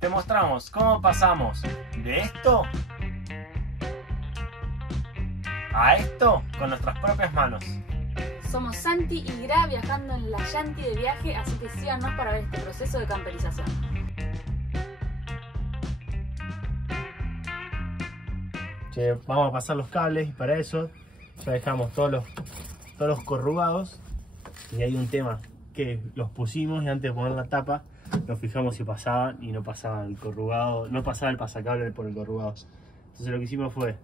te mostramos cómo pasamos de esto a esto con nuestras propias manos. Somos Santi y Gra viajando en la Yanti de viaje, así que síganos para ver este proceso de camperización. Vamos a pasar los cables y para eso ya dejamos todos los corrugados. Y hay un tema que los pusimos y antes de poner la tapa nos fijamos si pasaban y no pasaba el corrugado, no pasaba el pasacable por el corrugado. Entonces lo que hicimos fue,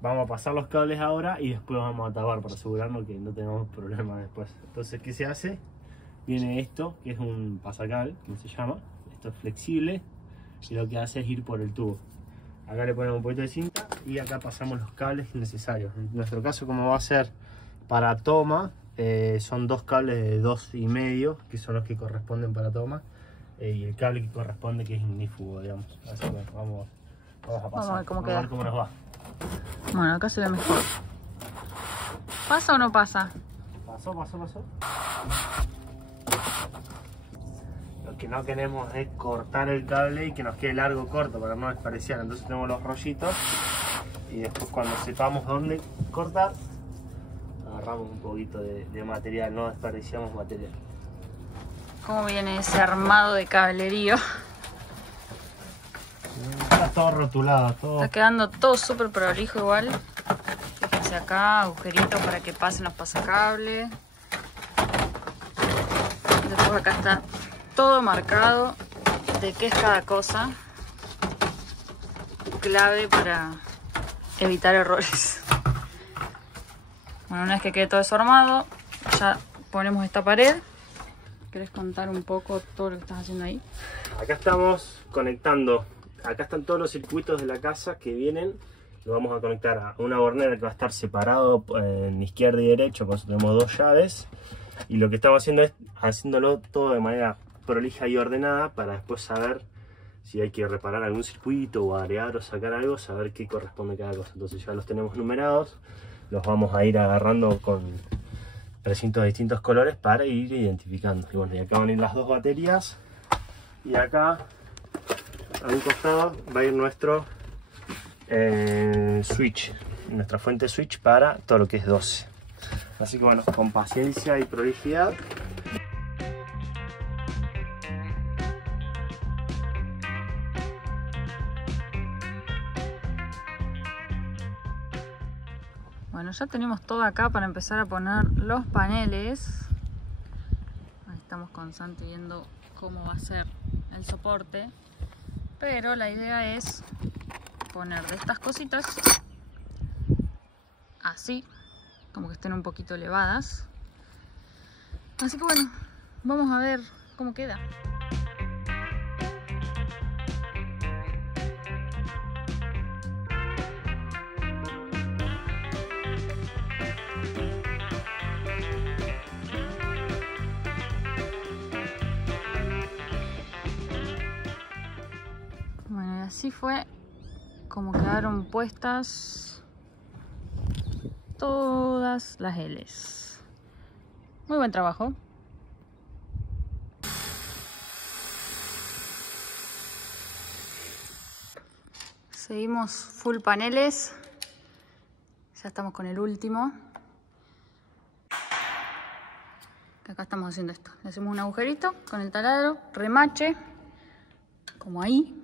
vamos a pasar los cables ahora y después vamos a tapar para asegurarnos que no tengamos problemas después. Entonces, ¿qué se hace? Viene esto, que es un pasacable, que se llama. Esto es flexible y lo que hace es ir por el tubo. Acá le ponemos un poquito de cinta y acá pasamos los cables necesarios. En nuestro caso, como va a ser para toma, son dos cables de 2,5, que son los que corresponden para toma, y el cable que corresponde, que es ignífugo, digamos. Así que vamos a pasar. Vamos a ver cómo queda. A ver cómo nos va. Bueno, acá se ve mejor. ¿Pasa o no pasa? Pasó. Lo que no queremos es cortar el cable y que nos quede largo o corto para no desperdiciar. Entonces tenemos los rollitos y después cuando sepamos dónde cortar, agarramos un poquito de material, no desperdiciamos material. ¿Cómo viene ese armado de cablerío? Está todo rotulado, todo. Está quedando todo súper prolijo igual. Fíjense acá, agujeritos para que pasen los pasacables. Después acá está todo marcado de qué es cada cosa. Clave para evitar errores. Bueno, una vez que quede todo eso armado, ya ponemos esta pared. ¿Querés contar un poco todo lo que estás haciendo ahí? Acá estamos conectando. Acá están todos los circuitos de la casa que vienen. Lo vamos a conectar a una bornera que va a estar separado en izquierda y derecha. Por eso tenemos dos llaves. Y lo que estamos haciendo es haciéndolo todo de manera prolija y ordenada para después saber si hay que reparar algún circuito o agregar o sacar algo, saber qué corresponde a cada cosa. Entonces ya los tenemos numerados. Los vamos a ir agarrando con precintos de distintos colores para ir identificando. Y bueno, y acá van a ir las dos baterías. Y acá a un costado va a ir nuestro switch, nuestra fuente switch para todo lo que es 12. Así que bueno, con paciencia y prolijidad. Bueno, ya tenemos todo acá para empezar a poner los paneles. Ahí estamos con Santi viendo cómo va a ser el soporte. Pero la idea es poner de estas cositas así, como que estén un poquito elevadas. Así que bueno, vamos a ver cómo queda. Bueno, y así fue como quedaron puestas todas las L's. Muy buen trabajo. Seguimos full paneles. Ya estamos con el último. Acá estamos haciendo esto. Le hacemos un agujerito con el taladro, remache, como ahí.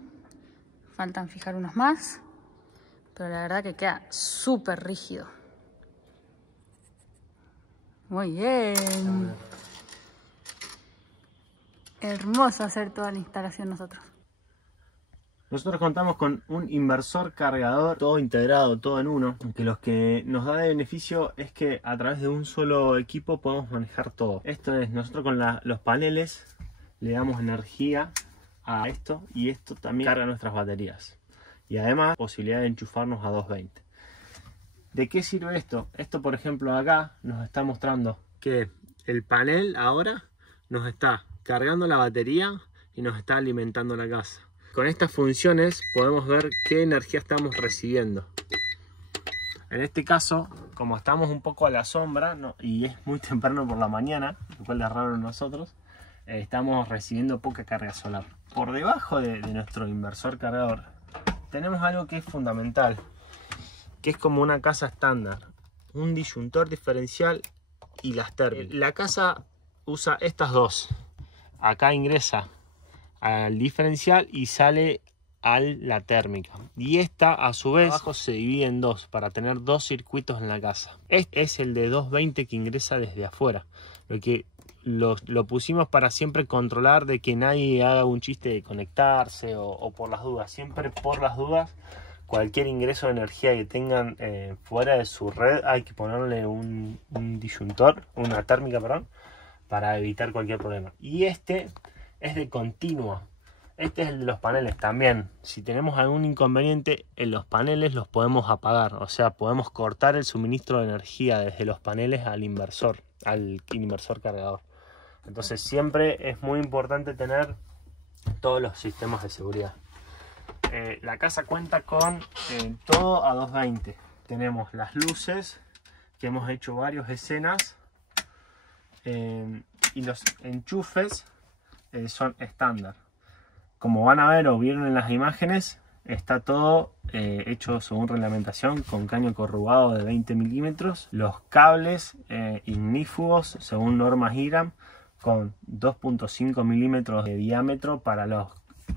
Faltan fijar unos más, pero la verdad que queda súper rígido. Muy bien. Hermoso hacer toda la instalación nosotros. Nosotros contamos con un inversor cargador, todo integrado, todo en uno. Que lo que nos da de beneficio es que a través de un solo equipo podemos manejar todo. Esto es, nosotros con los paneles le damos energía a esto y esto también carga nuestras baterías. Y además posibilidad de enchufarnos a 220. ¿De qué sirve esto? Esto, por ejemplo, acá nos está mostrando que el panel ahora nos está cargando la batería y nos está alimentando la casa. Con estas funciones podemos ver qué energía estamos recibiendo. En este caso, como estamos un poco a la sombra y es muy temprano por la mañana, lo cual es raro en nosotros, estamos recibiendo poca carga solar. por debajo de nuestro inversor cargador tenemos algo que es fundamental, que es como una casa estándar, un disyuntor diferencial y las térmicas. La casa usa estas dos. Acá ingresa al diferencial y sale a la térmica. Y esta a su vez abajo se divide en dos para tener dos circuitos en la casa. Este es el de 220 que ingresa desde afuera. Lo pusimos para siempre controlar de que nadie haga un chiste de conectarse o por las dudas. Siempre por las dudas, cualquier ingreso de energía que tengan fuera de su red hay que ponerle un disyuntor, una térmica, perdón, para evitar cualquier problema. Y este es de continua. Este es el de los paneles también. Si tenemos algún inconveniente en los paneles los podemos apagar. O sea, podemos cortar el suministro de energía desde los paneles al inversor cargador. Entonces siempre es muy importante tener todos los sistemas de seguridad. La casa cuenta con todo a 220. Tenemos las luces, que hemos hecho varias escenas. Y los enchufes son estándar. Como van a ver o vieron en las imágenes, está todo hecho según reglamentación con caño corrugado de 20 milímetros. Los cables ignífugos según normas IRAM con 2.5 milímetros de diámetro para los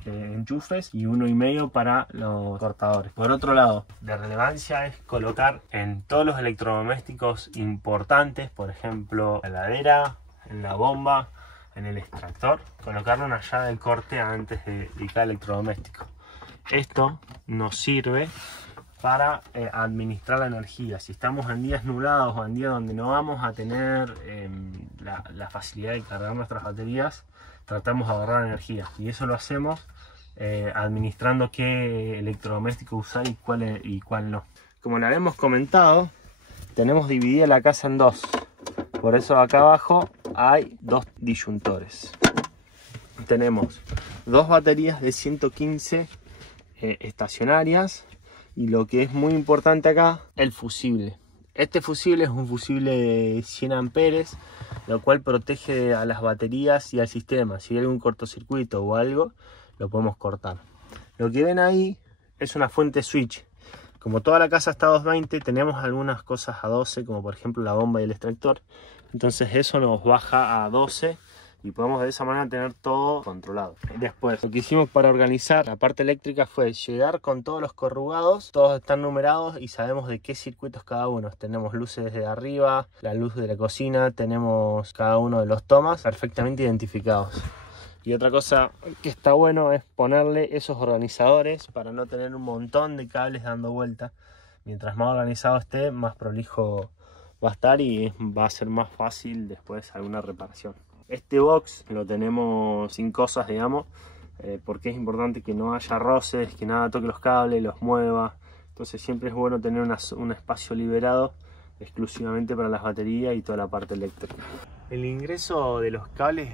enchufes y 1,5 para los cortadores. Por otro lado, de relevancia es colocar en todos los electrodomésticos importantes, por ejemplo, la heladera, en la bomba, en el extractor, colocarle una llave de corte antes de cada electrodoméstico. Esto nos sirve para administrar la energía. Si estamos en días nublados o en días donde no vamos a tener la facilidad de cargar nuestras baterías, tratamos de ahorrar energía. Y eso lo hacemos administrando qué electrodoméstico usar y cuál no. Como le habíamos comentado, tenemos dividida la casa en dos. Por eso acá abajo hay dos disyuntores. Tenemos dos baterías de 115 estacionarias y lo que es muy importante acá, el fusible. Este fusible es un fusible de 100 amperes, lo cual protege a las baterías y al sistema. Si hay algún cortocircuito o algo, lo podemos cortar. Lo que ven ahí es una fuente switch. Como toda la casa está a 220, tenemos algunas cosas a 12, como por ejemplo la bomba y el extractor. Entonces eso nos baja a 12 y podemos de esa manera tener todo controlado. Después, lo que hicimos para organizar la parte eléctrica fue llegar con todos los corrugados. Todos están numerados y sabemos de qué circuitos cada uno. Tenemos luces desde arriba, la luz de la cocina, tenemos cada uno de los tomas perfectamente identificados. Y otra cosa que está bueno es ponerle esos organizadores para no tener un montón de cables dando vuelta. Mientras más organizado esté, más prolijo va a estar y va a ser más fácil después alguna reparación. Este box lo tenemos sin cosas, digamos, porque es importante que no haya roces, que nada toque los cables, los mueva. Entonces siempre es bueno tener un espacio liberado exclusivamente para las baterías y toda la parte eléctrica. El ingreso de los cables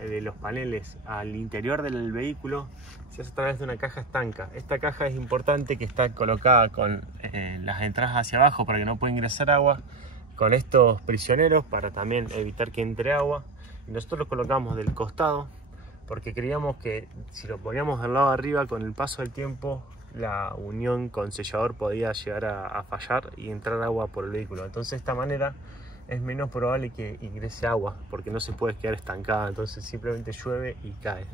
de los paneles al interior del vehículo se hace a través de una caja estanca. Esta caja es importante, que está colocada con las entradas hacia abajo para que no pueda ingresar agua, con estos prisioneros para también evitar que entre agua. Y nosotros lo colocamos del costado porque creíamos que si lo poníamos del lado de arriba, con el paso del tiempo la unión con sellador podía llegar a fallar y entrar agua por el vehículo. Entonces de esta manera es menos probable que ingrese agua porque no se puede quedar estancada, entonces simplemente llueve y cae.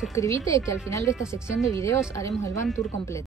Suscríbete, que al final de esta sección de videos haremos el van tour completo.